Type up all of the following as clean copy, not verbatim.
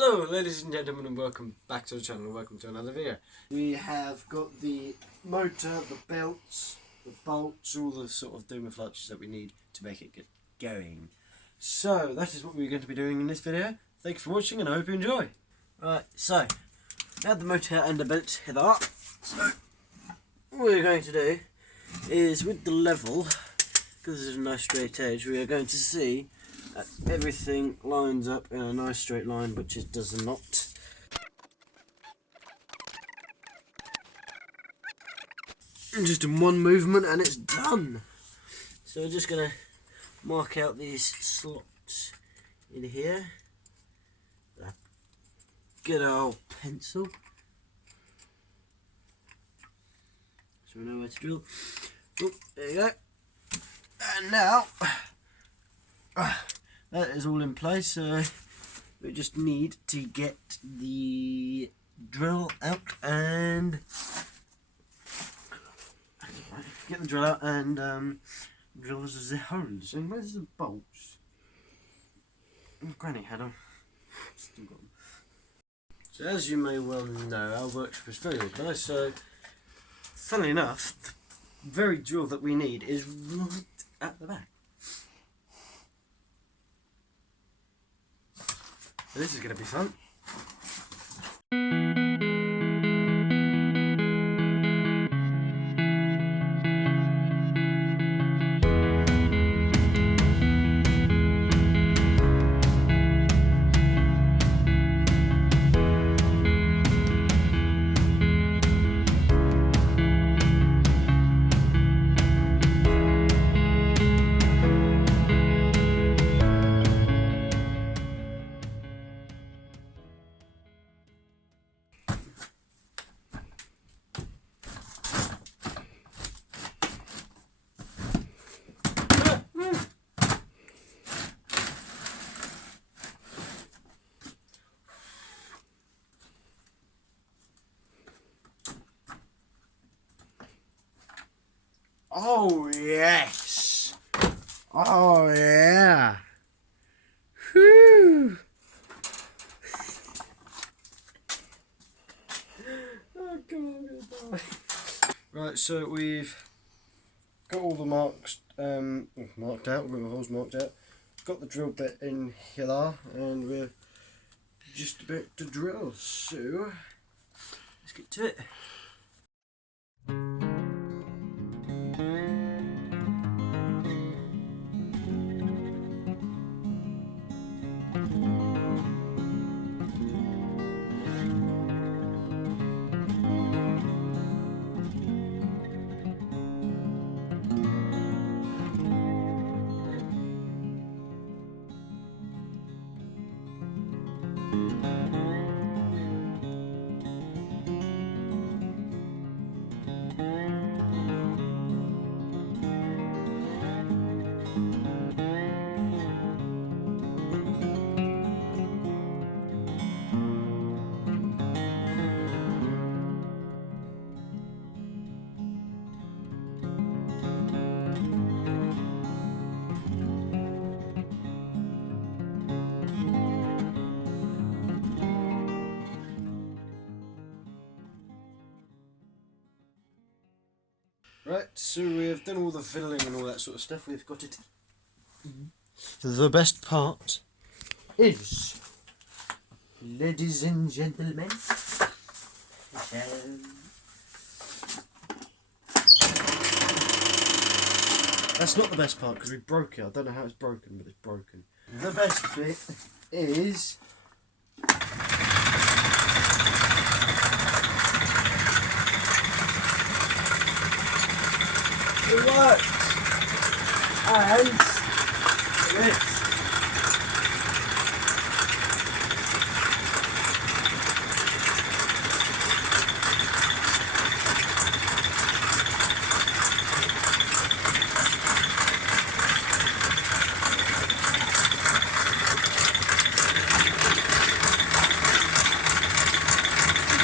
Hello ladies and gentlemen, and welcome back to the channel and welcome to another video. We have got the motor, the belts, the bolts, all the sort of doom-and-flutches that we need to make it get going. So that is what we're going to be doing in this video. Thank you for watching and I hope you enjoy. Right, so we have the motor and the belts here. So what we're going to do is with the level, because this is a nice straight edge, we are going to see that everything lines up in a nice straight line, which it does not. And just in one movement and it's done. So we're just going to mark out these slots in here. A good old pencil. So we know where to drill. Oh, there you go. And now that is all in place, so we just need to get the drill out and drill the holes. And where's the bolts? Granny had them. Still got them. So as you may well know, our workshop is very organised, so funnily enough, the very drill that we need is right at the back. So this is going to be fun. Oh yes! Oh yeah! Whew! Oh god, I'm gonna die. Right, so we've got all the marks marked out, we've got the holes marked out. Got the drill bit in here, and we're just about to drill, so let's get to it. Right, so we have done all the fiddling and all that sort of stuff. We've got it. The best part is, ladies and gentlemen, that's not the best part because we broke it. I don't know how it's broken, but it's broken. The best bit is it worked! And this.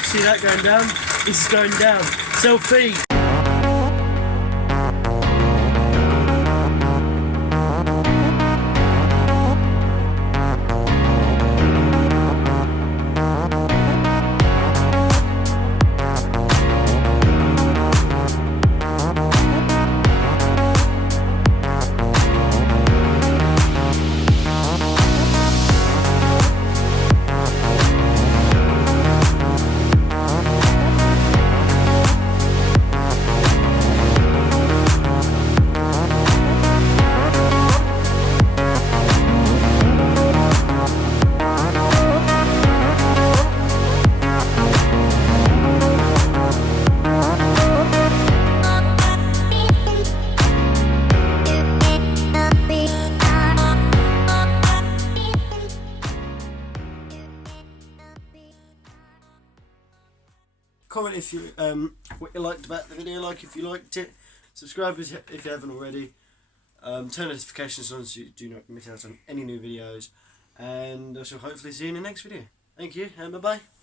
See that going down? It's going down. Selfie! comment if you what you liked about the video, like if you liked it, subscribe if you haven't already, turn notifications on so you do not miss out on any new videos, and I shall hopefully see you in the next video. Thank you, and bye bye.